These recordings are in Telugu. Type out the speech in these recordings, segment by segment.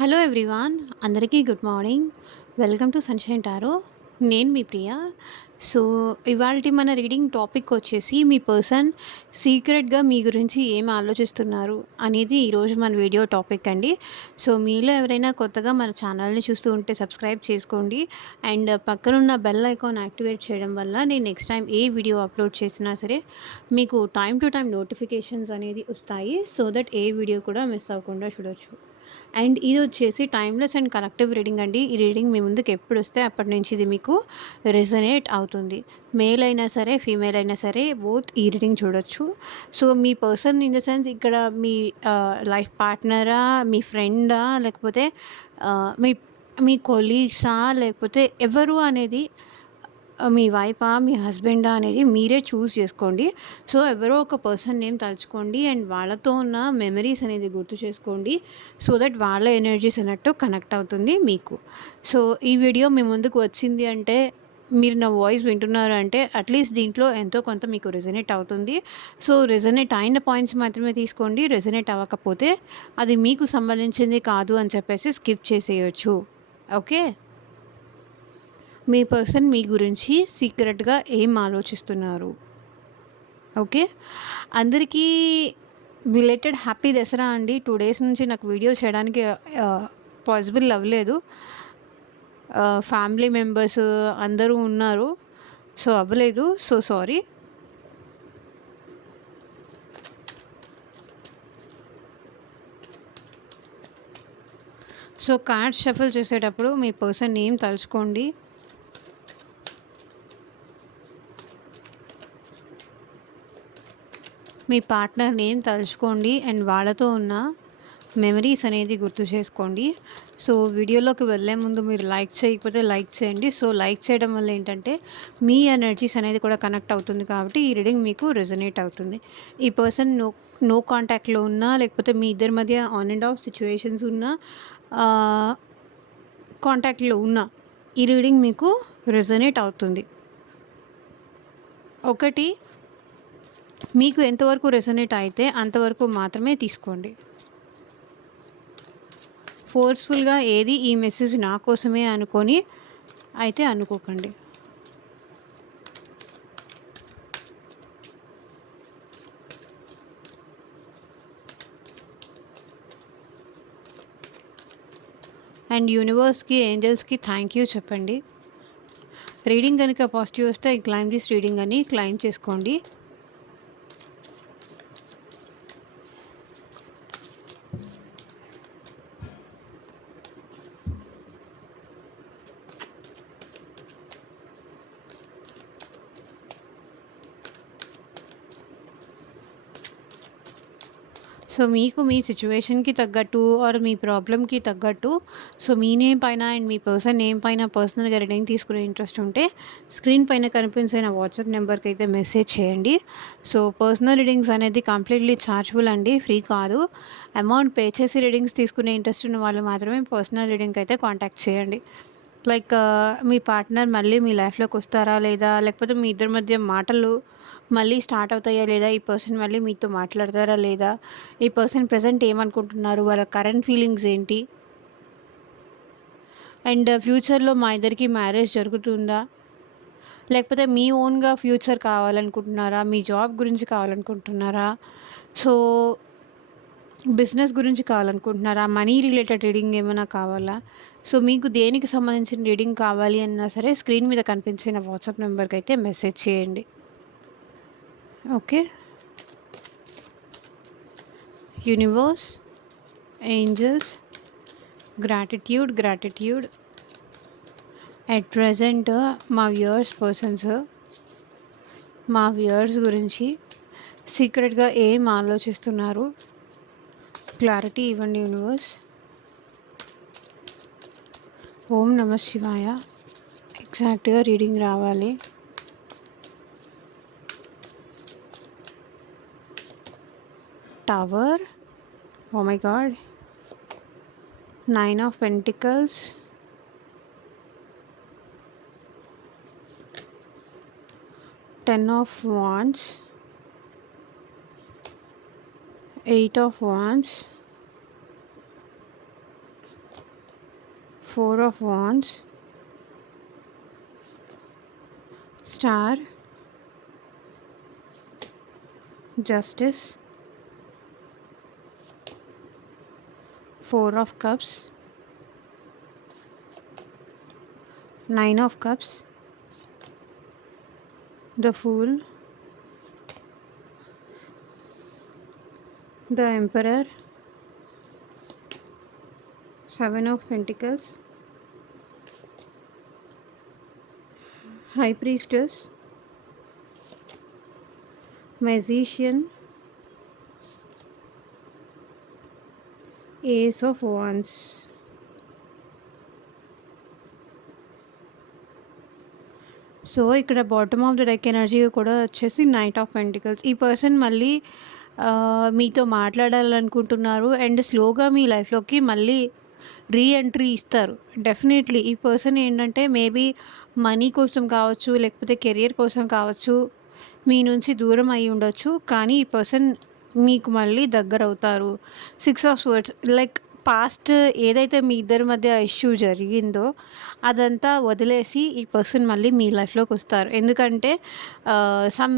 హలో ఎవ్రీవాన్, అందరికీ good morning. Welcome to sunshine tarot. నేను మీ ప్రియ. సో, ఇవాల్టి మన రీడింగ్ టాపిక్ వచ్చేసి మీ పర్సన్ సీక్రెట్‌గా మీ గురించి ఏం ఆలోచిస్తున్నారు అనేది ఈరోజు మన వీడియో టాపిక్ అండి. సో, మీలో ఎవరైనా కొత్తగా మన ఛానల్‌ని చూస్తూ ఉంటే సబ్స్క్రైబ్ చేసుకోండి. అండ్ పక్కనున్న బెల్ ఐకాన్ యాక్టివేట్ చేయడం వల్ల నేను నెక్స్ట్ టైం ఏ వీడియో అప్లోడ్ చేసినా సరే మీకు టైమ్ టు టైమ్ నోటిఫికేషన్స్ అనేది వస్తాయి. సో దట్ ఏ వీడియో కూడా మిస్ అవ్వకుండా చూడొచ్చు. అండ్ ఇది వచ్చేసి టైమ్‌లెస్ అండ్ కలెక్టివ్ రీడింగ్ అండి. ఈ రీడింగ్ మీ ముందుకు ఎప్పుడొస్తే అప్పటి నుంచి ఇది మీకు రెజొనేట్ అవుతుంది. మేల్ అయినా సరే, ఫీమేల్ అయినా సరే బోత్ ఈ రీడింగ్ చూడొచ్చు. So, me person in the sense ఇక్కడ మీ లైఫ్ పార్ట్నరా, మీ ఫ్రెండా, లేకపోతే మీ మీ కొలీగ్సా, లేకపోతే ఎవరు అనేది మీ వైఫా, మీ హస్బెండా అనేది మీరే చూజ్ చేసుకోండి. సో, ఎవరో ఒక పర్సన్ నేమ్ తలుచుకోండి అండ్ వాళ్ళతో ఉన్న మెమరీస్ అనేది గుర్తు చేసుకోండి. సో దట్ వాళ్ళ ఎనర్జీస్ అన్నట్టు కనెక్ట్ అవుతుంది మీకు. సో, ఈ వీడియో మీ ముందుకు వచ్చింది అంటే, మీరు నా వాయిస్ వింటున్నారు అంటే అట్‌లీస్ట్ దీంట్లో ఎంతో కొంత మీకు రెజొనేట్ అవుతుంది. సో, రెజొనేట్ అయిన పాయింట్స్ మాత్రమే తీసుకోండి. రెజొనేట్ అవ్వకపోతే అది మీకు సంబంధించింది కాదు అని చెప్పేసి స్కిప్ చేసేయొచ్చు. ఓకే. మీ పర్సన్ మీ గురించి సీక్రెట్‌గా ఏం ఆలోచిస్తున్నారు? ఓకే. అందరికీ బిలేటెడ్ హ్యాపీ దసరా అండి. 2 డేస్ నుంచి నాకు వీడియో చేయడానికి పాసిబుల్ అవ్వలేదు. ఫ్యామిలీ మెంబర్స్ అందరూ ఉన్నారు. సో, అవ్వలేదు. So sorry. So, cards shuffle చేసేటప్పుడు మీ పర్సన్ నేమ్ తలుచుకోండి. మీ పార్ట్నర్ నేమ్ తలుచుకోండి అండ్ వాళ్ళతో ఉన్న మెమరీస్ అనేది గుర్తు చేసుకోండి. సో, వీడియోలోకి వెళ్ళే ముందు మీరు లైక్ చేయకపోతే లైక్ చేయండి. సో, లైక్ చేయడం వల్ల ఏంటంటే మీ ఎనర్జీస్ అనేది కూడా కనెక్ట్ అవుతుంది కాబట్టి ఈ రీడింగ్ మీకు రెజొనేట్ అవుతుంది. ఈ పర్సన్ నో కాంటాక్ట్‌లో ఉన్నా, లేకపోతే మీ ఇద్దరి మధ్య ఆన్ అండ్ ఆఫ్ సిట్యుయేషన్స్ ఉన్నా, కాంటాక్ట్‌లో ఉన్నా ఈ రీడింగ్ మీకు రెజొనేట్ అవుతుంది. ఒకటి, మీకు ఎంతవరకు రెసొనేట్ అయితే అంతవరకు మాత్రమే తీసుకోండి. ఫోర్స్‌ఫుల్‌గా ఏది ఈ మెసేజ్ నా కోసమే అనుకొని అయితే అనుకోకండి. అండ్ యూనివర్స్‌కి, ఏంజెల్స్‌కి థ్యాంక్ యూ చెప్పండి. రీడింగ్ కనుక పాజిటివ్ వస్తే క్లైమ్ దిస్ రీడింగ్ అని క్లైమ్ చేసుకోండి. సో, మీకు మీ సిట్యుయేషన్‌కి తగ్గట్టు ఆర్ మీ ప్రాబ్లమ్‌కి తగ్గట్టు సో, మీ నేమ్ పైన అండ్ మీ పర్సన్ నేమ్ పైన పర్సనల్‌గా రీడింగ్ తీసుకునే ఇంట్రెస్ట్ ఉంటే స్క్రీన్ పైన కనిపించే నా వాట్సాప్ నెంబర్‌కి అయితే మెసేజ్ చేయండి. సో, పర్సనల్ రీడింగ్స్ అనేది కంప్లీట్‌లీ చార్జబుల్ అండి. ఫ్రీ కాదు. అమౌంట్ పే చేసి రీడింగ్స్ తీసుకునే ఇంట్రెస్ట్ ఉన్న వాళ్ళు మాత్రమే పర్సనల్ రీడింగ్‌కి అయితే కాంటాక్ట్ చేయండి. లైక్ మీ పార్ట్నర్ మళ్ళీ మీ లైఫ్‌లోకి వస్తారా లేదా? లేకపోతే మీ ఇద్దరి మధ్య మాటలు మళ్ళీ స్టార్ట్ అవుతాయా లేదా? ఈ పర్సన్ మళ్ళీ మీతో మాట్లాడతారా లేదా? ఈ పర్సన్ ప్రెజెంట్ ఏమనుకుంటున్నారు? వాళ్ళ కరెంట్ ఫీలింగ్స్ ఏంటి? అండ్ ఫ్యూచర్‌లో మా ఇద్దరికి మ్యారేజ్ జరుగుతుందా? లేకపోతే మీ ఓన్‌గా ఫ్యూచర్ కావాలనుకుంటున్నారా? మీ జాబ్ గురించి కావాలనుకుంటున్నారా? సో, బిజినెస్ గురించి కావాలనుకుంటున్నారా? మనీ రిలేటెడ్ రీడింగ్ ఏమైనా కావాలా? సో, మీకు దేనికి సంబంధించిన రీడింగ్ కావాలి అన్నా సరే స్క్రీన్ మీద కనిపించిన వాట్సాప్ నెంబర్‌కైతే మెసేజ్ చేయండి. Okay. Universe, angels, gratitude at present మా వ్యూయర్స్ గురించి సీక్రెట్‌గా ఏం ఆలోచిస్తున్నారు? క్లారిటీ ఇవ్వండి యూనివర్స్. ఓం నమః శివాయ. ఎగ్జాక్ట్‌గా రీడింగ్ రావాలి. Tower, oh my god, 9 of pentacles, 10 of wands, 8 of wands, 4 of Wands, Star, Justice, 4 of Cups, 9 of Cups, the Fool, the Emperor, 7 of Pentacles, High Priestess, Magician, Ace of Wands. So ఇక్కడ bottom of the deck energy కూడా వచ్చేసి నైట్ ఆఫ్ పెంటికల్స్. ఈ పర్సన్ మళ్ళీ మీతో మాట్లాడాలనుకుంటున్నారు అండ్ స్లోగా మీ లైఫ్లోకి మళ్ళీ రీఎంట్రీ ఇస్తారు. డెఫినెట్లీ ఈ పర్సన్ ఏంటంటే మేబీ మనీ కోసం కావచ్చు, లేకపోతే కెరియర్ కోసం కావచ్చు, మీ నుంచి దూరం అయి ఉండొచ్చు. కానీ ఈ పర్సన్ మీకు మళ్ళీ దగ్గర అవుతారు. 6 ఆఫ్ స్వర్డ్స్, లైక్ పాస్ట్ ఏదైతే మీ ఇద్దరి మధ్య ఇష్యూ జరిగిందో అదంతా వదిలేసి ఈ పర్సన్ మళ్ళీ మీ లైఫ్లోకి వస్తారు. ఎందుకంటే సమ్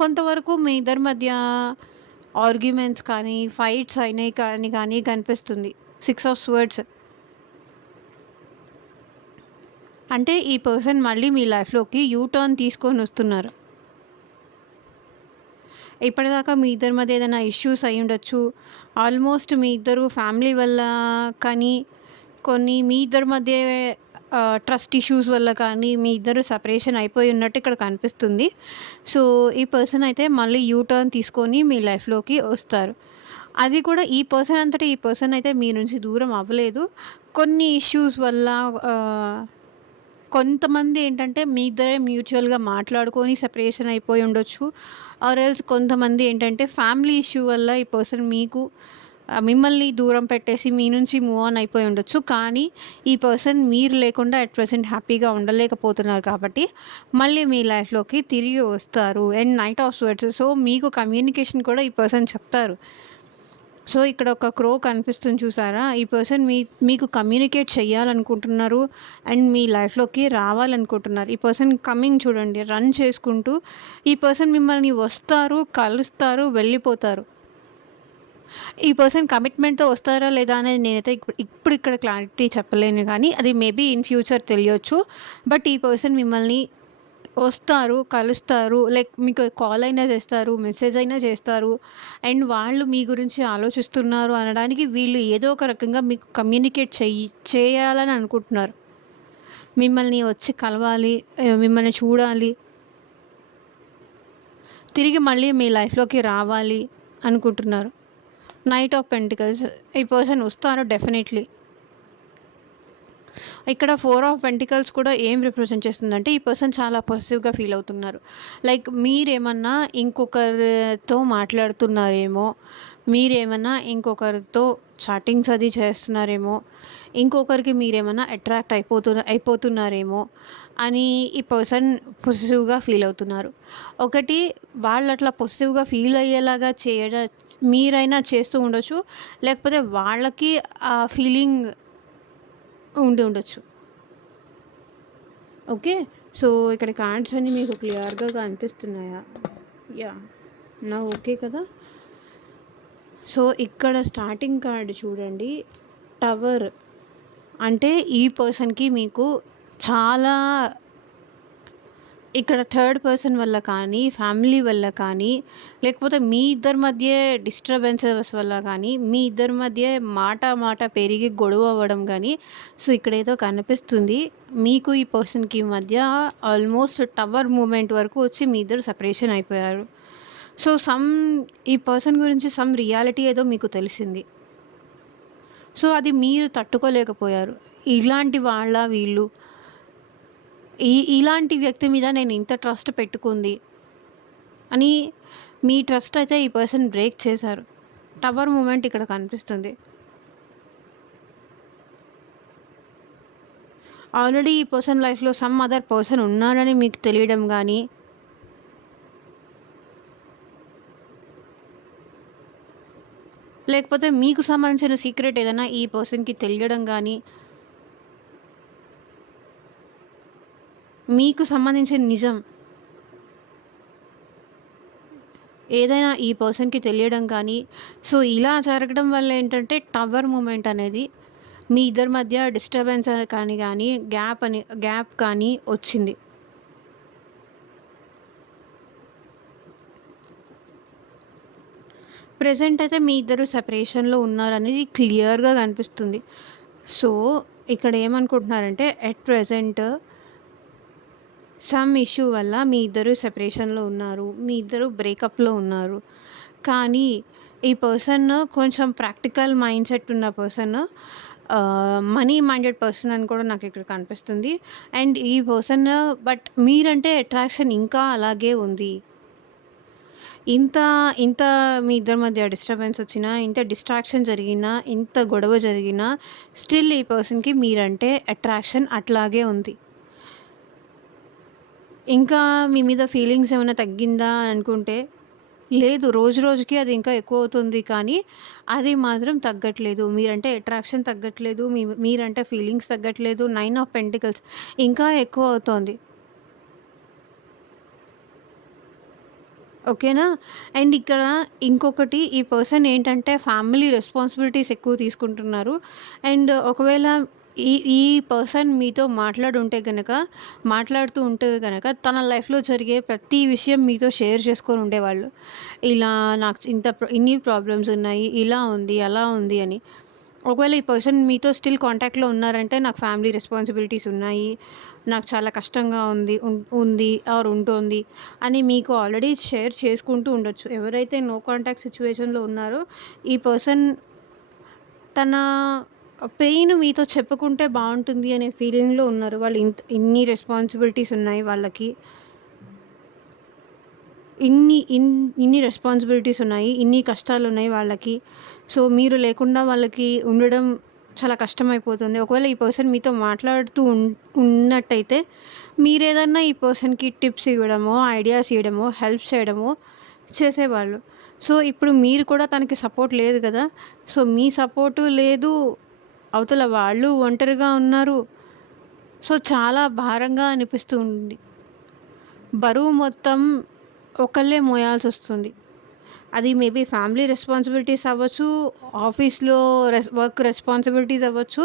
కొంతవరకు మీ ఇద్దరి మధ్య ఆర్గ్యుమెంట్స్ కానీ ఫైట్స్ అయినాయి కానీ కనిపిస్తుంది. 6 ఆఫ్ స్వర్డ్స్ అంటే ఈ పర్సన్ మళ్ళీ మీ లైఫ్లోకి టర్న్ తీసుకొని వస్తున్నారు. ఇప్పటిదాకా మీ ఇద్దరి మధ్య ఏదైనా ఇష్యూస్ అయి ఉండొచ్చు. ఆల్మోస్ట్ మీ ఇద్దరు ఫ్యామిలీ వల్ల కానీ, కొన్ని మీ ఇద్దరి మధ్య ట్రస్ట్ ఇష్యూస్ వల్ల కానీ మీ ఇద్దరు సెపరేషన్ అయిపోయి ఉన్నట్టు ఇక్కడ కనిపిస్తుంది. సో ఈ పర్సన్ అయితే మళ్ళీ టర్న్ తీసుకొని మీ లైఫ్లోకి వస్తారు. అది కూడా ఈ పర్సన్ అంతటా ఈ పర్సన్ అయితే మీ నుంచి దూరం అవ్వలేదు. కొన్ని ఇష్యూస్ వల్ల కొంతమంది ఏంటంటే మీ ఇద్దరే మ్యూచువల్గా మాట్లాడుకొని సెపరేషన్ అయిపోయి ఉండొచ్చు. ఆర్ ఎల్స్ కొంతమంది ఏంటంటే ఫ్యామిలీ ఇష్యూ వల్ల ఈ పర్సన్ మిమ్మల్ని దూరం పెట్టేసి మీ నుంచి మూవ్ ఆన్ అయిపోయి ఉండొచ్చు. కానీ ఈ పర్సన్ మీరు లేకుండా అట్ ప్రెసెంట్ హ్యాపీగా ఉండలేకపోతున్నారు కాబట్టి మళ్ళీ మీ లైఫ్లోకి తిరిగి వస్తారు. And knight of swords, so మీకు కమ్యూనికేషన్ కూడా ఈ పర్సన్ చెప్తారు. సో ఇక్కడ ఒక క్రో కనిపిస్తుంది చూసారా? ఈ పర్సన్ మీకు కమ్యూనికేట్ చేయాలనుకుంటున్నారు అండ్ మీ లైఫ్లోకి రావాలనుకుంటున్నారు. ఈ పర్సన్ కమింగ్ చూడండి, రన్ చేసుకుంటూ ఈ పర్సన్ మిమ్మల్ని వస్తారు, కలుస్తారు, వెళ్ళిపోతారు. ఈ పర్సన్ కమిట్మెంట్తో వస్తారా లేదా అనేది నేనైతే ఇప్పుడు ఇక్కడ క్లారిటీ చెప్పలేను, కానీ అది మేబీ ఇన్ ఫ్యూచర్ తెలియచ్చు. బట్ ఈ పర్సన్ మిమ్మల్ని వస్తారు, కలుస్తారు, లైక్ మీకు కాల్ అయినా చేస్తారు, మెసేజ్ అయినా చేస్తారు. అండ్ వాళ్ళు మీ గురించి ఆలోచిస్తున్నారు అనడానికి వీళ్ళు ఏదో ఒక రకంగా మీకు కమ్యూనికేట్ చేయాలని అనుకుంటున్నారు. మిమ్మల్ని వచ్చి కలవాలి, మిమ్మల్ని చూడాలి, తిరిగి మళ్ళీ మీ లైఫ్లోకి రావాలి అనుకుంటున్నారు. నైట్ ఆఫ్ పెంటికల్స్, ఈ పర్సన్ వస్తారు డెఫినెట్లీ. ఇక్కడ 4 ఆఫ్ పెంటికల్స్ కూడా ఏం రిప్రజెంట్ చేస్తుందంటే ఈ పర్సన్ చాలా పాజిటివ్గా ఫీల్ అవుతున్నారు. లైక్ మీరేమన్నా ఇంకొకరితో మాట్లాడుతున్నారేమో, మీరేమన్నా ఇంకొకరితో చాటింగ్స్ అది చేస్తున్నారేమో, ఇంకొకరికి మీరేమన్నా అట్రాక్ట్ అయిపోతున్నారేమో అని ఈ పర్సన్ పొసెసివ్గా ఫీల్ అవుతున్నారు. ఒకటి వాళ్ళు అట్లా పొసెసివ్గా ఫీల్ అయ్యేలాగా మీరైనా చేస్తూ ఉండొచ్చు, లేకపోతే వాళ్ళకి ఆ ఫీలింగ్ ఉండొచ్చు. ఓకే, సో ఇక్కడ కార్డ్స్ అన్నీ మీకు క్లియర్గా కనిపిస్తున్నాయా? యా, నా ఓకే కదా. సో ఇక్కడ స్టార్టింగ్ కార్డ్ చూడండి, టవర్. అంటే ఈ పర్సన్కి మీకు చాలా ఇక్కడ థర్డ్ పర్సన్ వల్ల కానీ, ఫ్యామిలీ వల్ల కానీ, లేకపోతే మీ ఇద్దరి మధ్య డిస్టర్బెన్సెస్ వల్ల కానీ, మీ ఇద్దరి మధ్య మాట పెరిగి గొడవ అవ్వడం కానీ, సో ఇక్కడ ఏదో కనిపిస్తుంది. మీకు ఈ పర్సన్కి మధ్య ఆల్మోస్ట్ టవర్ మూమెంట్ వరకు వచ్చి మీ ఇద్దరు సెపరేషన్ అయిపోయారు. సో ఈ పర్సన్ గురించి సమ్ రియాలిటీ ఏదో మీకు తెలిసింది. సో అది మీరు తట్టుకోలేకపోయారు. ఇలాంటి వీళ్ళు ఇలాంటి వ్యక్తి మీద నేను ఇంత ట్రస్ట్ పెట్టుకుంది అని మీ ట్రస్ట్ అయితే ఈ పర్సన్ బ్రేక్ చేశారు. టవర్ మూమెంట్ ఇక్కడ కనిపిస్తుంది. ఆల్రెడీ ఈ పర్సన్ లైఫ్లో సమ్ అదర్ పర్సన్ ఉన్నారని మీకు తెలియడం కానీ, లేకపోతే మీకు సంబంధించిన సీక్రెట్ ఏదైనా ఈ పర్సన్‌కి తెలియడం గానీ, మీకు సంబంధించిన నిజం ఏదైనా ఈ పర్సన్‌కి తెలియడం కానీ, సో, ఇలా జరగడం వల్ల ఏంటంటే టవర్ మూమెంట్ అనేది మీ ఇద్దరి మధ్య డిస్టర్బెన్స్ కానీ గానీ, గ్యాప్ కానీ వచ్చింది. ప్రెజెంట్ అయితే మీ ఇద్దరు సెపరేషన్‌లో ఉన్నారనేది క్లియర్‌గా కనిపిస్తుంది. సో, ఇక్కడ ఏమనుకుంటున్నారంటే ఎట్ ప్రెజెంట్ సమ్ ఇష్యూ వల్ల మీ ఇద్దరు సెపరేషన్‌లో ఉన్నారు. మీ ఇద్దరు బ్రేకప్‌లో ఉన్నారు. కానీ ఈ పర్సన్ కొంచెం ప్రాక్టికల్ మైండ్‌సెట్ ఉన్న పర్సన్, మనీ మైండెడ్ పర్సన్ అని కూడా నాకిక్కడ కనిపిస్తుంది. అండ్ ఈ పర్సన్ బట్ మీరంటే అట్రాక్షన్ ఇంకా అలాగే ఉంది. ఇంత ఇంత మీ ఇద్దరి మధ్య డిస్టర్బెన్స్ వచ్చినా, ఇంత డిస్ట్రాక్షన్ జరిగినా, ఇంత గొడవ జరిగినా స్టిల్ ఈ పర్సన్‌కి మీరంటే అట్రాక్షన్ అట్లాగే ఉంది. ఇంకా మీ మీద ఫీలింగ్స్ ఏమైనా తగ్గిందా అని అనుకుంటే, లేదు, రోజు రోజుకి అది ఇంకా ఎక్కువవుతుంది కానీ, అది మాత్రం తగ్గట్లేదు. మీరంటే అట్రాక్షన్ తగ్గట్లేదు. మీరంటే ఫీలింగ్స్ తగ్గట్లేదు. 9 ఆఫ్ పెంటికల్స్ ఇంకా ఎక్కువ అవుతోంది. ఓకేనా? అండ్ ఇక్కడ ఇంకొకటి, ఈ పర్సన్ ఏంటంటే ఫ్యామిలీ రెస్పాన్సిబిలిటీస్ ఎక్కువ తీసుకుంటున్నారు. అండ్ ఒకవేళ ఈ ఈ పర్సన్ మీతో మాట్లాడుతూ ఉంటే గనక తన లైఫ్‌లో జరిగే ప్రతి విషయం మీతో షేర్ చేసుకొని ఉండేవాళ్ళు. ఇలా నాకు ఇన్ని ప్రాబ్లమ్స్ ఉన్నాయి. ఇలా ఉంది, అలా ఉంది అని. ఒకవేళ ఈ పర్సన్ మీతో స్టిల్ కాంటాక్ట్‌లో ఉన్నారంటే నాకు ఫ్యామిలీ రెస్పాన్సిబిలిటీస్ ఉన్నాయి. నాకు చాలా కష్టంగా ఉంది ఆర్ ఉంటోంది అని మీకు ఆల్రెడీ షేర్ చేసుకుంటూ ఉండొచ్చు. ఎవరైతే నో కాంటాక్ట్ సిట్యుయేషన్‌లో ఉన్నారో ఈ పర్సన్ తన పెయిన్ మీతో చెప్పుకుంటే బావుంటుంది అనే ఫీలింగ్‌లో ఉన్నారు. వాళ్ళు ఇన్ని రెస్పాన్సిబిలిటీస్ ఉన్నాయి వాళ్ళకి. ఇన్ని రెస్పాన్సిబిలిటీస్ ఉన్నాయి. ఇన్ని కష్టాలున్నాయి వాళ్ళకి. సో, మీరు లేకుండా వాళ్ళకి ఉండడం చాలా కష్టమైపోతుంది. ఒకవేళ ఈ పర్సన్ మీతో మాట్లాడుతూ ఉన్నట్టయితే మీరేదన్నా ఈ పర్సన్‌కి టిప్స్ ఇవ్వడమో, ఐడియాస్ ఇయ్యడమో, హెల్ప్ చేయడమో చేసేవాళ్ళు. సో, ఇప్పుడు మీరు కూడా తనకి సపోర్ట్ లేదు కదా! సో, మీ సపోర్టు లేదు. అవతల వాళ్ళు ఒంటరిగా ఉన్నారు. సో, చాలా భారంగా అనిపిస్తూ ఉంది. బరువు మొత్తం ఒకళ్ళే మోయాల్సొస్తుంది. అది మేబీ ఫ్యామిలీ రెస్పాన్సిబిలిటీస్ అవ్వచ్చు, ఆఫీస్‌లో వర్క్ రెస్పాన్సిబిలిటీస్ అవ్వచ్చు.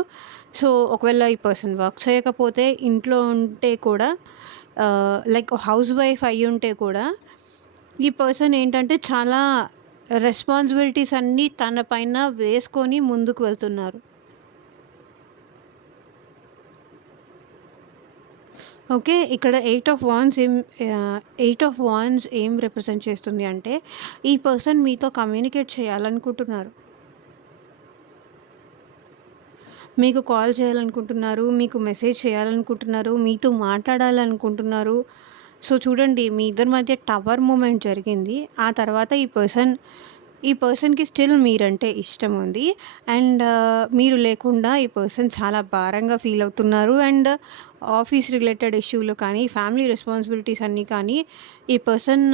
సో, ఒకవేళ ఈ పర్సన్ వర్క్ చేయకపోతే ఇంట్లో ఉంటే కూడా, లైక్ హౌస్ వైఫ్ అయ్యుంటే కూడా ఈ పర్సన్ ఏంటంటే చాలా రెస్పాన్సిబిలిటీస్ అన్నీ తన పైన వేసుకొని ముందుకు వెళ్తున్నారు. ఓకే. ఇక్కడ ఎయిట్ ఆఫ్ వాండ్స్ ఏం రిప్రజెంట్ చేస్తుంది అంటే, ఈ పర్సన్ మీతో కమ్యూనికేట్ చేయాలనుకుంటున్నారు. మీకు కాల్ చేయాలనుకుంటున్నారు. మీకు మెసేజ్ చేయాలనుకుంటున్నారు. మీతో మాట్లాడాలనుకుంటున్నారు. సో, చూడండి, మీ ఇద్దరి మధ్య టవర్ మూమెంట్ జరిగింది. ఆ తర్వాత ఈ పర్సన్‌కి స్టిల్ మీరంటే ఇష్టం ఉంది. అండ్ మీరు లేకుండా ఈ పర్సన్ చాలా భారంగా ఫీల్ అవుతున్నారు. అండ్ ఆఫీస్ రిలేటెడ్ ఇష్యూలు కానీ, ఫ్యామిలీ రెస్పాన్సిబిలిటీస్ అన్నీ కానీ ఈ పర్సన్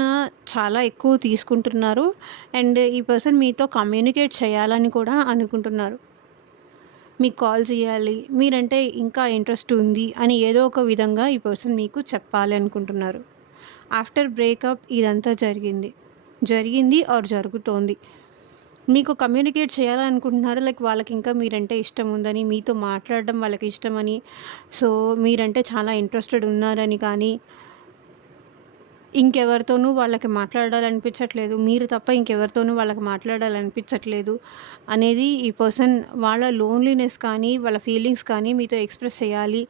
చాలా ఎక్కువ తీసుకుంటున్నారు. అండ్ ఈ పర్సన్ మీతో కమ్యూనికేట్ చేయాలని కూడా అనుకుంటున్నారు. మీకు కాల్ చేయాలి, మీరంటే ఇంకా ఇంట్రెస్ట్ ఉంది అని ఏదో ఒక విధంగా ఈ పర్సన్ మీకు చెప్పాలి అనుకుంటున్నారు. ఆఫ్టర్ బ్రేకప్ ఇదంతా జరిగింది ఆర్ జరుగుతోంది. మీకు కమ్యూనికేట్ చేయాలనుకుంటున్నారు. లైక్ వాళ్ళకి ఇంకా మీరంటే ఇష్టం ఉందని, మీతో మాట్లాడడం వాళ్ళకి ఇష్టమని, సో, మీరంటే చాలా ఇంట్రెస్టెడ్ ఉన్నారని కానీ, ఇంకెవరితోనూ వాళ్ళకి మాట్లాడాలనిపించట్లేదు. మీరు తప్ప ఇంకెవరితోనూ వాళ్ళకి మాట్లాడాలనిపించట్లేదు అనేది ఈ పర్సన్ వాళ్ళ లోన్లీనెస్ కానీ, వాళ్ళ ఫీలింగ్స్ కానీ మీతో ఎక్స్‌ప్రెస్ చేయాలి,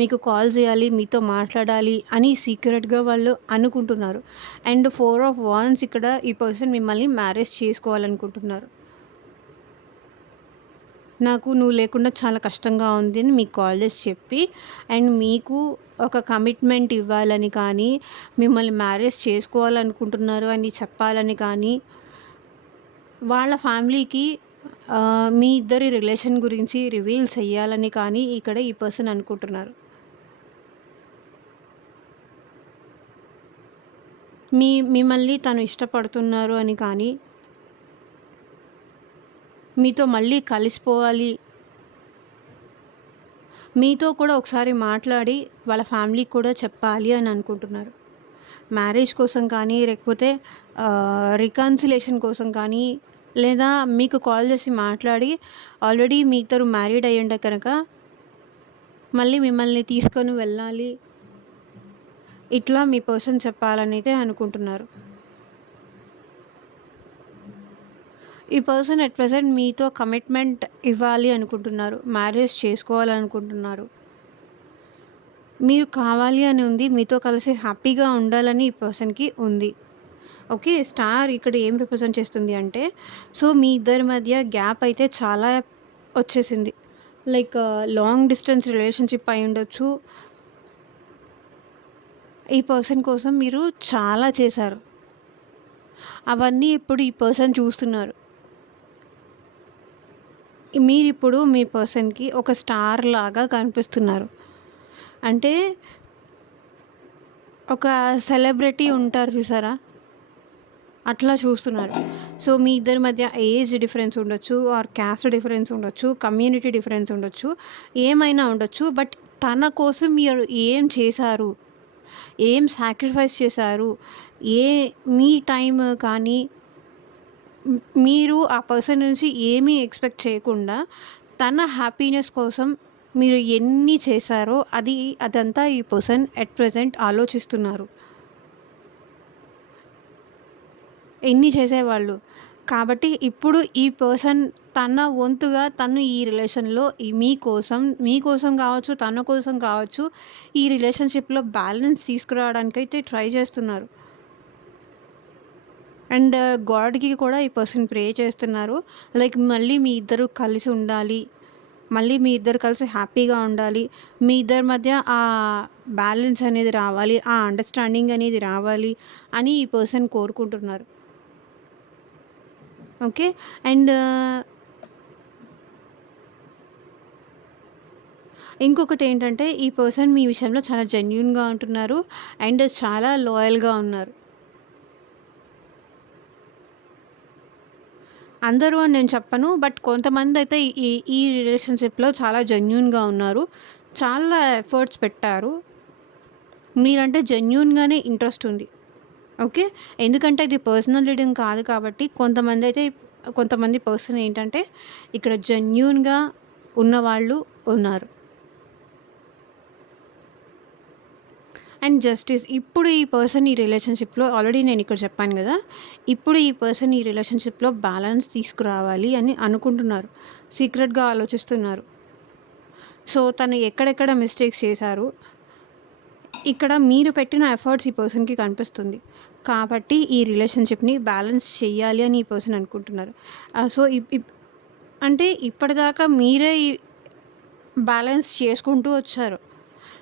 మీకు కాల్ చేయాలి, మీతో మాట్లాడాలి అని సీక్రెట్‌గా వాళ్ళు అనుకుంటున్నారు. అండ్ 4 ఆఫ్ వాండ్స్ ఇక్కడ ఈ పర్సన్ మిమ్మల్ని మ్యారేజ్ చేసుకోవాలనుకుంటున్నారు. నాకు నువ్వు లేకుండా చాలా కష్టంగా ఉంది అని మీకు కాల్ చేసి చెప్పి, అండ్ మీకు ఒక కమిట్మెంట్ ఇవ్వాలని కానీ, మిమ్మల్ని మ్యారేజ్ చేసుకోవాలనుకుంటున్నారు అని చెప్పాలని కానీ, వాళ్ళ ఫ్యామిలీకి మీ ఇద్దరి రిలేషన్ గురించి రివీల్ చేయాలని కానీ ఇక్కడ ఈ పర్సన్ అనుకుంటున్నారు. మిమ్మల్ని తను ఇష్టపడుతున్నారు అని కానీ, మీతో మళ్ళీ కలిసిపోవాలి. మీతో కూడా ఒకసారి మాట్లాడి వాళ్ళ ఫ్యామిలీకి కూడా చెప్పాలి అని అనుకుంటున్నారు. మ్యారేజ్ కోసం కానీ, లేకపోతే రికన్సిలేషన్ కోసం కానీ, లేదా మీకు కాల్ చేసి మాట్లాడి ఆల్రెడీ మీ ఇద్దరు మ్యారీడ్ అయ్యుంటే కనుక మళ్ళీ మిమ్మల్ని తీసుకొని వెళ్ళాలి. ఇట్లా మీ పర్సన్ చెప్పాలనైతే అనుకుంటున్నారు. ఈ పర్సన్ అట్ ప్రెజెంట్ మీతో కమిట్మెంట్ ఇవ్వాలి అనుకుంటున్నారు. మ్యారేజ్ చేసుకోవాలనుకుంటున్నారు. మీరు కావాలి అని ఉంది. మీతో కలిసి హ్యాపీగా ఉండాలని ఈ పర్సన్‌కి ఉంది. ఓకే. స్టార్ ఇక్కడ ఏం రిప్రజెంట్ చేస్తుంది అంటే, సో, మీ ఇద్దరి మధ్య గ్యాప్ అయితే చాలా వచ్చేసింది. లైక్ లాంగ్ డిస్టెన్స్ రిలేషన్‌షిప్ అయ్యుండొచ్చు. ఈ పర్సన్ కోసం మీరు చాలా చేశారు. అవన్నీ ఇప్పుడు ఈ పర్సన్ చూస్తున్నారు. మీరిప్పుడు మీ పర్సన్‌కి ఒక స్టార్ లాగా కనిపిస్తున్నారు. అంటే ఒక సెలబ్రిటీ ఉంటారు చూసారా? అట్లా చూస్తున్నారు. సో, మీ ఇద్దరి మధ్య ఏజ్ డిఫరెన్స్ ఉండొచ్చు, ఆర్ క్యాస్ట్ డిఫరెన్స్ ఉండొచ్చు, కమ్యూనిటీ డిఫరెన్స్ ఉండొచ్చు, ఏమైనా ఉండొచ్చు. బట్ తన కోసం మీరు ఏం చేశారు? ఏం సాక్రిఫైస్ చేశారు? ఏ మీ టైమ్ కానీ మీరు ఆ పర్సన్ నుంచి ఏమీ ఎక్స్‌పెక్ట్ చేయకుండా తన హ్యాపీనెస్ కోసం మీరు ఎన్ని చేశారో అదంతా ఈ పర్సన్ ఎట్ ప్రెజెంట్ ఆలోచిస్తున్నారు. ఎన్ని చేసేవాళ్ళు. కాబట్టి ఇప్పుడు ఈ పర్సన్ తన వంతుగా తను ఈ రిలేషన్‌లో మీకోసం కావచ్చు, తన కోసం కావచ్చు, ఈ రిలేషన్‌షిప్‌లో బ్యాలెన్స్ తీసుకురావడానికైతే ట్రై చేస్తున్నారు. అండ్ గాడ్‌కి కూడా ఈ పర్సన్ ప్రే చేస్తున్నారు. లైక్ మళ్ళీ మీ ఇద్దరు కలిసి ఉండాలి. మళ్ళీ మీ ఇద్దరు కలిసి హ్యాపీగా ఉండాలి. మీ ఇద్దరి మధ్య ఆ బ్యాలెన్స్ అనేది రావాలి. ఆ అండర్‌స్టాండింగ్ అనేది రావాలి అని ఈ పర్సన్ కోరుకుంటున్నారు. ఓకే. అండ్ ఇంకొకటేంటంటే ఈ పర్సన్ మీ విషయంలో చాలా జెన్యూన్‌గా ఉంటున్నారు. అండ్ చాలా లాయల్‌గా ఉన్నారు. అందరూ అని నేను చెప్పను. బట్ కొంతమందయితే ఈ ఈ రిలేషన్‌షిప్‌లో చాలా జెన్యూన్‌గా ఉన్నారు. చాలా ఎఫర్ట్స్ పెట్టారు. మీరంటే జెన్యూన్‌గానే ఇంట్రెస్ట్ ఉంది. ఓకే. ఎందుకంటే ఇది పర్సనల్ రీడింగ్ కాదు కాబట్టి కొంతమంది పర్సన్ ఏంటంటే ఇక్కడ జెన్యూన్‌గా ఉన్నవాళ్ళు ఉన్నారు. అండ్ జస్టిస్ ఇప్పుడు ఈ పర్సన్ ఈ రిలేషన్‌షిప్‌లో ఆల్రెడీ నేను ఇక్కడ చెప్పాను గదా! ఇప్పుడు ఈ పర్సన్ ఈ రిలేషన్‌షిప్‌లో బ్యాలెన్స్ తీసుకురావాలి అని అనుకుంటున్నారు. సీక్రెట్‌గా ఆలోచిస్తున్నారు. సో, తను ఎక్కడెక్కడ మిస్టేక్స్ చేశారు, ఇక్కడ మీరు పెట్టిన ఎఫర్ట్స్ ఈ పర్సన్‌కి కనిపిస్తుంది. కాబట్టి ఈ రిలేషన్‌షిప్‌ని బ్యాలెన్స్ చెయ్యాలి అని ఈ పర్సన్ అనుకుంటున్నారు. సో, ఇప్ ఇప్ అంటే ఇప్పటిదాకా మీరే ఈ బ్యాలెన్స్ చేసుకుంటూ వచ్చారు.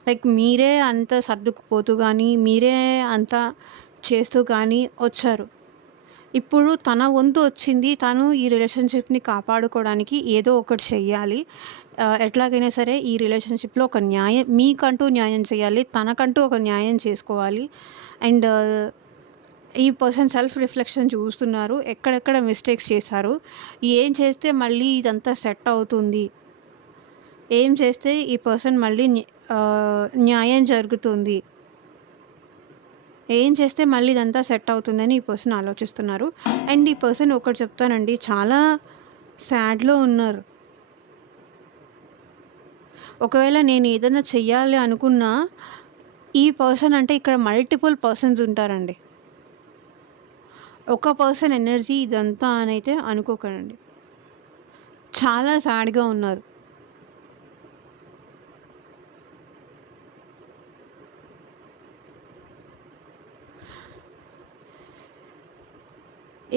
లైక్ మీరే అంత సర్దుకుపోతూ గానీ, మీరే అంతా చేస్తూ కానీ వచ్చారు. ఇప్పుడు తన వంతు వచ్చింది. తను ఈ రిలేషన్‌షిప్‌ని కాపాడుకోవడానికి ఏదో ఒకటి చెయ్యాలి. ఎట్లాగైనా సరే ఈ రిలేషన్‌షిప్‌లో ఒక మీకంటూ న్యాయం చేయాలి. తనకంటూ ఒక న్యాయం చేసుకోవాలి. అండ్ ఈ పర్సన్ సెల్ఫ్ రిఫ్లెక్షన్ చూస్తున్నారు. ఎక్కడెక్కడ మిస్టేక్స్ చేశారు? ఏం చేస్తే మళ్ళీ ఇదంతా సెట్ అవుతుంది? ఏం చేస్తే ఈ పర్సన్ మళ్ళీ న్యాయం జరుగుతుంది? ఏం చేస్తే మళ్ళీ ఇదంతా సెట్ అవుతుందని ఈ పర్సన్ ఆలోచిస్తున్నారు. అండ్ ఈ పర్సన్ ఒకటి చెప్తానండి, చాలా సాడ్‌లో ఉన్నారు. ఒకవేళ నేను ఏదైనా చెయ్యాలి అనుకున్నా, ఈ పర్సన్ అంటే ఇక్కడ మల్టిపుల్ పర్సన్స్ ఉంటారండి. ఒక పర్సన్ ఎనర్జీ ఇదంతా అనైతే అనుకోకండి. చాలా సాడ్‌గా ఉన్నారు.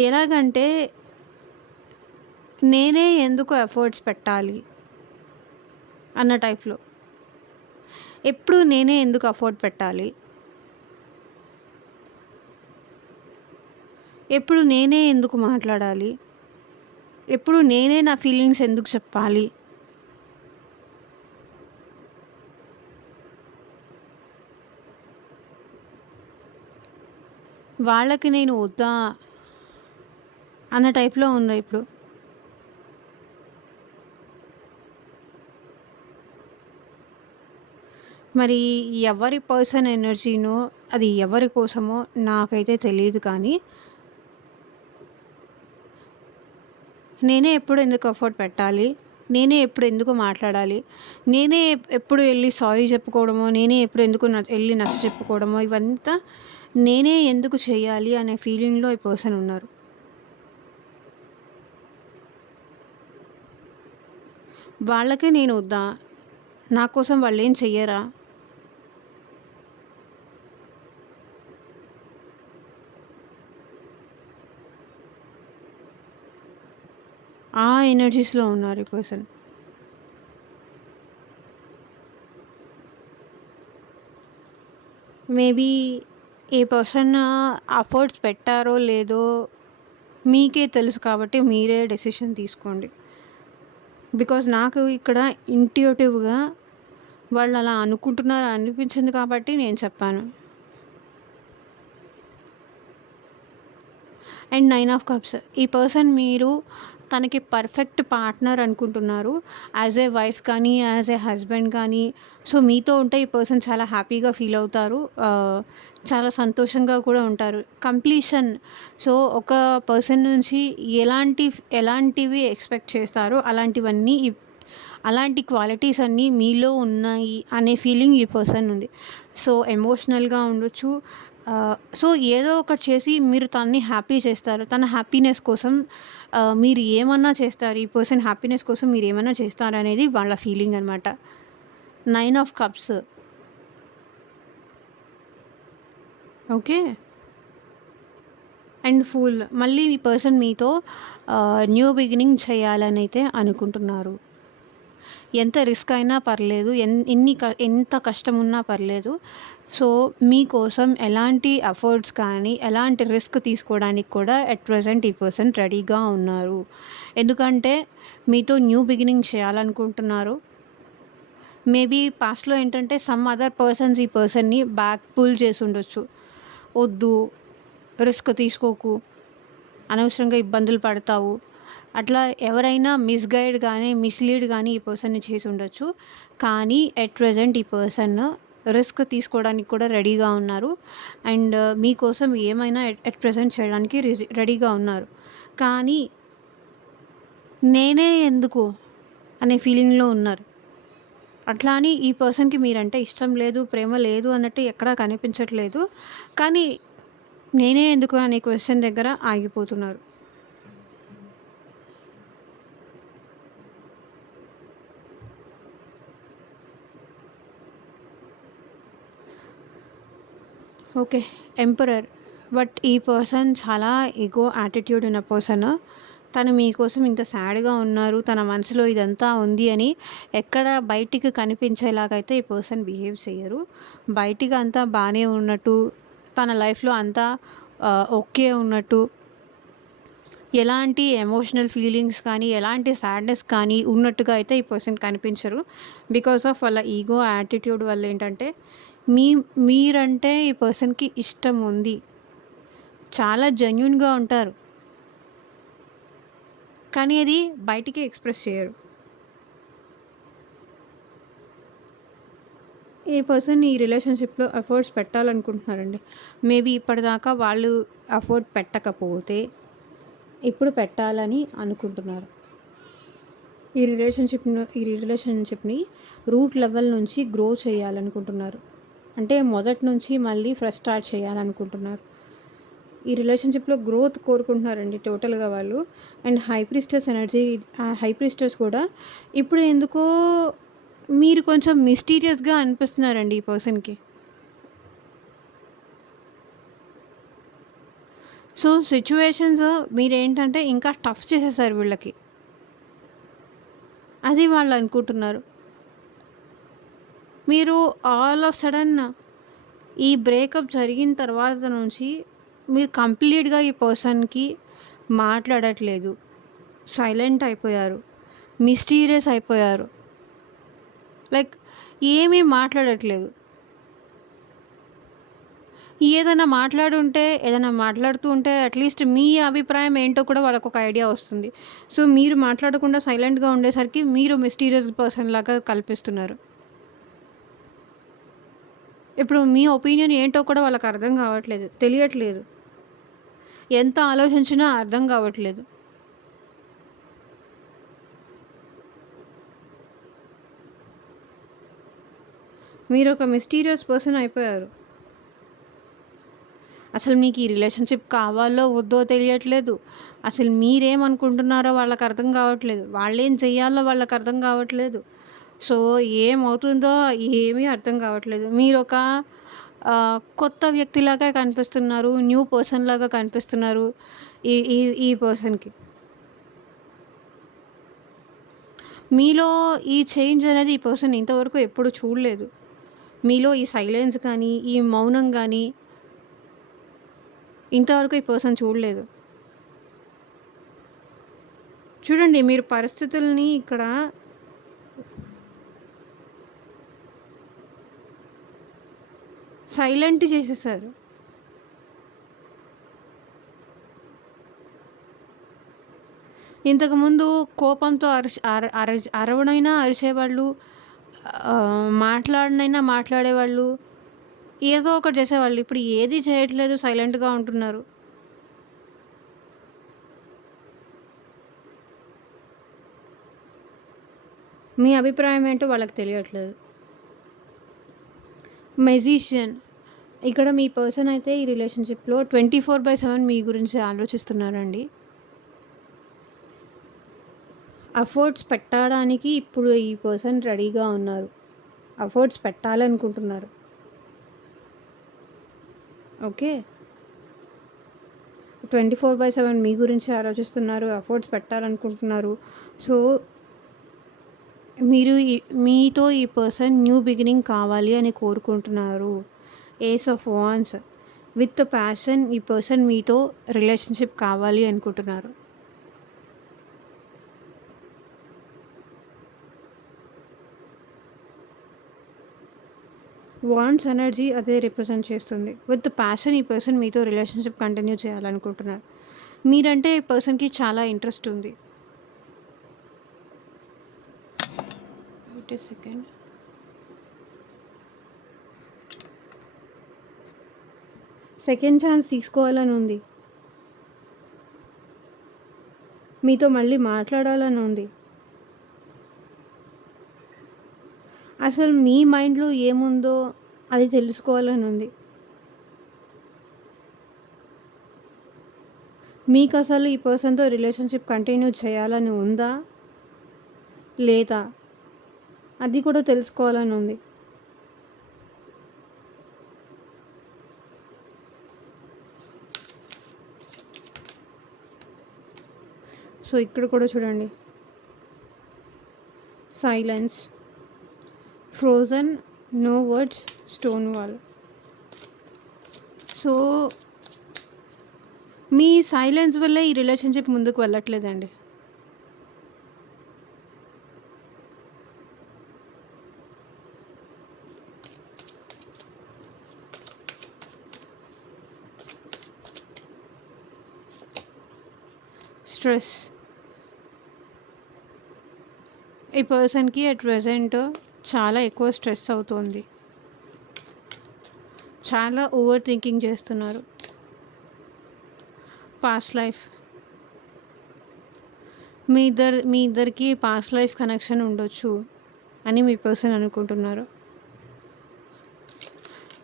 ఎలాగంటే నేనే ఎందుకు ఎఫర్ట్స్ పెట్టాలి అన్న టైప్‌లో. ఎప్పుడు నేనే ఎందుకు ఎఫర్ట్ పెట్టాలి? ఎప్పుడు నేనే ఎందుకు మాట్లాడాలి? ఎప్పుడు నేనే నా ఫీలింగ్స్ ఎందుకు చెప్పాలి? వాళ్ళకి నేను వద్దా? అన్న టైప్‌లో ఉందా ఇప్పుడు? మరి ఎవరి పర్సన్ ఎనర్జీనో, అది ఎవరి కోసమో నాకైతే తెలీదు కానీ, నేనే ఎప్పుడు ఎందుకు ఎఫర్ట్ పెట్టాలి? నేనే ఎప్పుడు ఎందుకు మాట్లాడాలి? నేనే ఎప్పుడు ఎళ్లి సారీ చెప్పుకోవడమో, నేనే ఎప్పుడు ఎందుకు ఎళ్లి నచ్చచెప్పుకోవడమో, ఇవంతా నేనే ఎందుకు చేయాలి అనే ఫీలింగ్‌లో ఈ పర్సన్ ఉన్నారు. వాళ్ళకే నేను వద్దా? నా కోసం వాళ్ళేం చెయ్యరా? ఆ ఎనర్జీస్‌లో ఉన్నారు ఈ పర్సన్. మేబీ ఏ పర్సన్ ఎఫర్ట్స్ పెట్టారో లేదో మీకే తెలుసు కాబట్టి మీరే డెసిషన్ తీసుకోండి. బికాజ్ నాకు ఇక్కడ ఇంట్యూటివ్‌గా వాళ్ళు అలా అనుకుంటున్నారు అనిపించింది కాబట్టి నేను చెప్పాను. అండ్ 9 ఆఫ్ కప్స్ ఈ పర్సన్ మీరు తనకి పర్ఫెక్ట్ పార్ట్నర్ అనుకుంటున్నారు. యాజ్ ఏ వైఫ్ కానీ, యాజ్ ఏ హస్బెండ్ కానీ. సో, మీతో ఉంటే ఈ పర్సన్ చాలా హ్యాపీగా ఫీల్ అవుతారు. చాలా సంతోషంగా కూడా ఉంటారు. కంప్లీషన్. సో, ఒక పర్సన్ నుంచి ఎలాంటివి ఎక్స్‌పెక్ట్ చేస్తారో అలాంటి క్వాలిటీస్ అన్నీ మీలో ఉన్నాయి అనే ఫీలింగ్ ఈ పర్సన్ ఉంది. సో, ఎమోషనల్‌గా ఉండొచ్చు. సో, ఏదో ఒకటి చేసి మీరు తనని హ్యాపీ చేస్తారు. తన హ్యాపీనెస్ కోసం మీరు ఏమన్నా చేస్తారు. ఈ పర్సన్ హ్యాపీనెస్ కోసం మీరేమన్నా చేస్తారనేది వాళ్ళ ఫీలింగ్ అనమాట. 9 of cups. Okay. And fool. మళ్ళీ ఈ పర్సన్ మీతో న్యూ బిగినింగ్ చేయాలనైతే అనుకుంటున్నారు. ఎంత రిస్క్ అయినా పర్లేదు. ఎంత కష్టమున్నా పర్లేదు. సో, మీకోసం ఎలాంటి ఎఫర్ట్స్ కానీ, ఎలాంటి రిస్క్ తీసుకోవడానికి కూడా ఎట్ ప్రెజెంట్ ఈ పర్సన్ రెడీగా ఉన్నారు. ఎందుకంటే మీతో న్యూ బిగినింగ్ చేయాలనుకుంటున్నారు. మేబీ పాస్ట్‌లో ఏంటంటే సమ్ అదర్ పర్సన్స్ ఈ పర్సన్‌ని బ్యాక్ పుల్ చేసుండొచ్చు. "వద్దు, రిస్క్ తీసుకోకు, అనవసరంగా ఇబ్బందులు పడతావు." అట్లా ఎవరైనా మిస్‌గైడ్ గానీ, మిస్‌లీడ్ గానీ ఈ పర్సన్‌ని చేసుండొచ్చు. కానీ ఎట్ ప్రెజెంట్ ఈ పర్సన్ రిస్క్ తీసుకోవడానికి కూడా రెడీగా ఉన్నారు. అండ్ మీకోసం ఏమైనా ఎట్ ప్రెజెంట్ చేయడానికి రెడీగా ఉన్నారు. కానీ నేనే ఎందుకు అనే ఫీలింగ్‌లో ఉన్నారు. అట్లా అని ఈ పర్సన్‌కి మీరంటే ఇష్టం లేదు, ప్రేమ లేదు అన్నట్టు ఎక్కడా కనిపించట్లేదు. కానీ నేనే ఎందుకు అనే క్వెషన్ దగ్గర ఆగిపోతున్నారు. ఓకే. ఎంపరర్. బట్ ఈ పర్సన్ చాలా ఇగో యాటిట్యూడ్ ఉన్న పర్సన్. తను మీకోసం ఇంత సాడ్‌గా ఉన్నారు. తన మనసులో ఇదంతా ఉంది అని ఎక్కడ బయటికి కనిపించేలాగైతే ఈ పర్సన్ బిహేవ్ చెయ్యరు. బయటికి అంతా బానే ఉన్నట్టు, తన లైఫ్‌లో అంతా ఓకే ఉన్నట్టు, ఎలాంటి ఎమోషనల్ ఫీలింగ్స్ కానీ, ఎలాంటి సాడ్‌నెస్ కానీ ఉన్నట్టుగా అయితే ఈ పర్సన్ కనిపించరు. బికాస్ ఆఫ్ వాళ్ళ ఈగో యాటిట్యూడ్ వల్ల ఏంటంటే మీ మీరంటే ఈ పర్సన్‌కి ఇష్టం ఉంది. చాలా జెన్యూన్‌గా ఉంటారు. కానీ అది బయటికి ఎక్స్‌ప్రెస్ చేయరు. ఈ పర్సన్ ఈ రిలేషన్‌షిప్‌లో ఎఫర్ట్స్ పెట్టాలనుకుంటున్నారండి. మేబీ ఇప్పటిదాకా వాళ్ళు ఎఫర్ట్ పెట్టకపోతే ఇప్పుడు పెట్టాలని అనుకుంటున్నారు. ఈ రిలేషన్‌షిప్‌ని రూట్ లెవెల్ నుంచి గ్రో చేయాలనుకుంటున్నారు. అంటే మొదటి నుంచి మళ్ళీ ఫ్రెష్ స్టార్ట్ చేయాలనుకుంటున్నారు. ఈ రిలేషన్‌షిప్‌లో గ్రోత్ కోరుకుంటున్నారండి టోటల్‌గా వాళ్ళు. And high priestess energy, high priestess కూడా ఇప్పుడు ఎందుకో మీరు కొంచెం మిస్టీరియస్‌గా అనిపిస్తున్నారండి ఈ పర్సన్‌కి. సో, సిట్యుయేషన్స్ మీరేంటంటే ఇంకా టఫ్ చేసేసారు వీళ్ళకి. అది వాళ్ళు అనుకుంటున్నారు. మీరు ఆల్ ఆఫ్ సడన్ ఈ బ్రేకప్ జరిగిన తర్వాత నుంచి మీరు కంప్లీట్‌గా ఈ పర్సన్‌కి మాట్లాడట్లేదు. సైలెంట్ అయిపోయారు. మిస్టీరియస్ అయిపోయారు. లైక్ ఏమీ మాట్లాడట్లేదు. ఏదైనా మాట్లాడుతూ ఉంటే అట్‌లీస్ట్ మీ అభిప్రాయం ఏంటో కూడా వాళ్ళకొక ఐడియా వస్తుంది. సో, మీరు మాట్లాడకుండా సైలెంట్‌గా ఉండేసరికి మీరు మిస్టీరియస్ పర్సన్ లాగా కల్పిస్తున్నారు. ఇప్పుడు మీ ఒపీనియన్ ఏంటో కూడా వాళ్ళకి అర్థం కావట్లేదు. తెలియట్లేదు. ఎంత ఆలోచించినా అర్థం కావట్లేదు. మీరొక మిస్టీరియస్ పర్సన్ అయిపోయారు. అసలు మీకు ఈ రిలేషన్‌షిప్ కావాలో వద్దో తెలియట్లేదు. అసలు మీరేమనుకుంటున్నారో వాళ్ళకి అర్థం కావట్లేదు. వాళ్ళేం చెయ్యాలో వాళ్ళకి అర్థం కావట్లేదు. సో, ఏమవుతుందో ఏమీ అర్థం కావట్లేదు. మీరొక కొత్త వ్యక్తిలాగా కనిపిస్తున్నారు. న్యూ పర్సన్‌లాగా కనిపిస్తున్నారు ఈ ఈ ఈ పర్సన్‌కి. మీలో ఈ చేంజ్ అనేది ఈ పర్సన్ ఇంతవరకు ఎప్పుడు చూడలేదు. మీలో ఈ సైలెన్స్ కానీ, ఈ మౌనం గానీ ఇంతవరకు ఈ పర్సన్ చూడలేదు. చూడండి మీరు పరిస్థితుల్ని ఇక్కడ సైలెంట్ చేసేసారు. ఇంతకుముందు కోపంతో అరవనైనా అరిచేవాళ్ళు, మాట్లాడనైనా మాట్లాడేవాళ్ళు, ఏదో ఒకటి చేసేవాళ్ళు. ఇప్పుడు ఏది చేయట్లేదు, సైలెంట్‌గా ఉంటున్నారు. మీ అభిప్రాయం ఏంటో వాళ్ళకి తెలియట్లేదు. మెజీషియన్. ఇక్కడ మీ పర్సన్ అయితే ఈ రిలేషన్‌షిప్‌లో 24/7 మీ గురించి ఆలోచిస్తున్నారండి. ఎఫర్ట్స్ పెట్టడానికి ఇప్పుడు ఈ పర్సన్ రెడీగా ఉన్నారు. ఎఫర్ట్స్ పెట్టాలనుకుంటున్నారు. ఓకే. 24/7 మీ గురించి ఆలోచిస్తున్నారు. ఎఫర్ట్స్ పెట్టాలనుకుంటున్నారు. సో, మీరు మీతో ఈ పర్సన్ న్యూ బిగినింగ్ కావాలి అని కోరుకుంటున్నారు. Ace of wands. With passion ఈ పర్సన్ మీతో రిలేషన్‌షిప్ కావాలి అనుకుంటున్నారు. వాండ్స్ ఎనర్జీ అదే రిప్రజెంట్ చేస్తుంది. విత్ ప్యాషన్ ఈ పర్సన్ మీతో రిలేషన్‌షిప్ కంటిన్యూ చేయాలనుకుంటున్నారు. మీరంటే ఈ పర్సన్‌కి చాలా ఇంట్రెస్ట్ ఉంది. Wait a second. Second chance తీసుకోవాలని ఉంది. మీతో మళ్ళీ మాట్లాడాలని ఉంది. అసలు మీ మైండ్‌లో ఏముందో అది తెలుసుకోవాలని ఉంది. మీకసలు ఈ పర్సన్‌తో రిలేషన్‌షిప్ కంటిన్యూ చేయాలని ఉందా? లేదా? అది కూడా తెలుసుకోవాలని ఉంది. సో, ఇక్కడ కూడా చూడండి. Silence, frozen, no words, stone wall. So, మీ సైలెన్స్ వల్లే ఈ రిలేషన్‌షిప్ ముందుకు వెళ్ళట్లేదండి. స్ట్రెస్. ఈ పర్సన్‌కి అట్ ప్రెజెంట్ చాలా ఎక్కువ స్ట్రెస్ అవుతుంది. చాలా ఓవర్ థింకింగ్ చేస్తున్నారు. Past life. మీ ఇద్దరికి పాస్ట్ లైఫ్ కనెక్షన్ ఉండొచ్చు అని మీ పర్సన్ అనుకుంటున్నారు.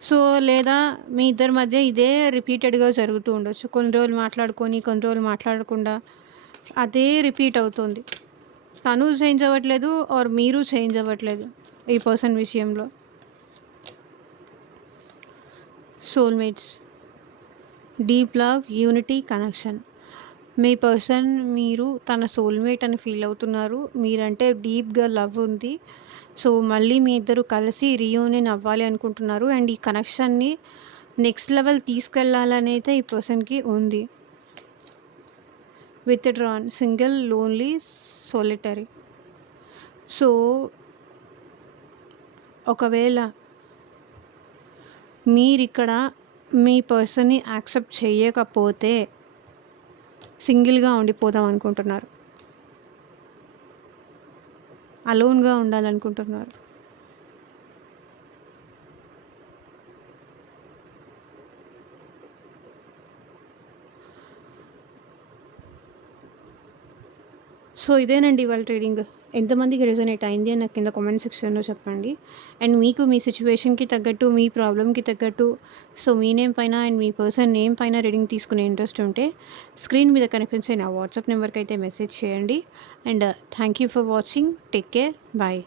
సో, లేదా మీ ఇద్దరి మధ్య ఇదే రిపీటెడ్‌గా జరుగుతూ ఉండొచ్చు. కొన్ని రోజులు మాట్లాడుకొని, కొన్ని రోజులు మాట్లాడకుండా అదే రిపీట్ అవుతుంది. తను చేంజ్ అవ్వట్లేదు ఆర్ మీరు చేంజ్ అవ్వట్లేదు ఈ పర్సన్ విషయంలో. Soulmates. Deep love, unity, connection. మీ పర్సన్ మీరు తన సోల్‌మేట్ అని ఫీల్ అవుతున్నారు. మీరంటే డీప్‌గా లవ్ ఉంది. సో, మళ్ళీ మీ ఇద్దరు కలిసి రీయూనియన్ అవ్వాలి అనుకుంటున్నారు. అండ్ ఈ కనెక్షన్‌ని నెక్స్ట్ లెవెల్ తీసుకెళ్ళాలనైతే ఈ పర్సన్‌కి ఉంది. Withdrawn, single, lonely, solitary. So, ఒకవేళ మీరిక్కడ మీ పర్సన్‌ని యాక్సెప్ట్ చేయకపోతే సింగిల్‌గా ఉండిపోదాం అనుకుంటున్నారు. అలోన్‌గా ఉండాలనుకుంటున్నారు. సో, ఇదేనండి ఇవాళ రీడింగ్. ఎంతమందికి రెజొనేట్ అయింది అని నాకు కింద కామెంట్ సెక్షన్‌లో చెప్పండి. అండ్ మీకు మీ సిట్యుయేషన్‌కి తగ్గట్టు, మీ ప్రాబ్లమ్‌కి తగ్గట్టు సో, మీ నేమ్ పైన అండ్ మీ పర్సన్ నేమ్ పైన రీడింగ్ తీసుకునే ఇంట్రెస్ట్ ఉంటే స్క్రీన్ మీద కనిపించే నా వాట్సాప్ నెంబర్‌కైతే మెసేజ్ చేయండి. And thank you for watching. Take care. Bye.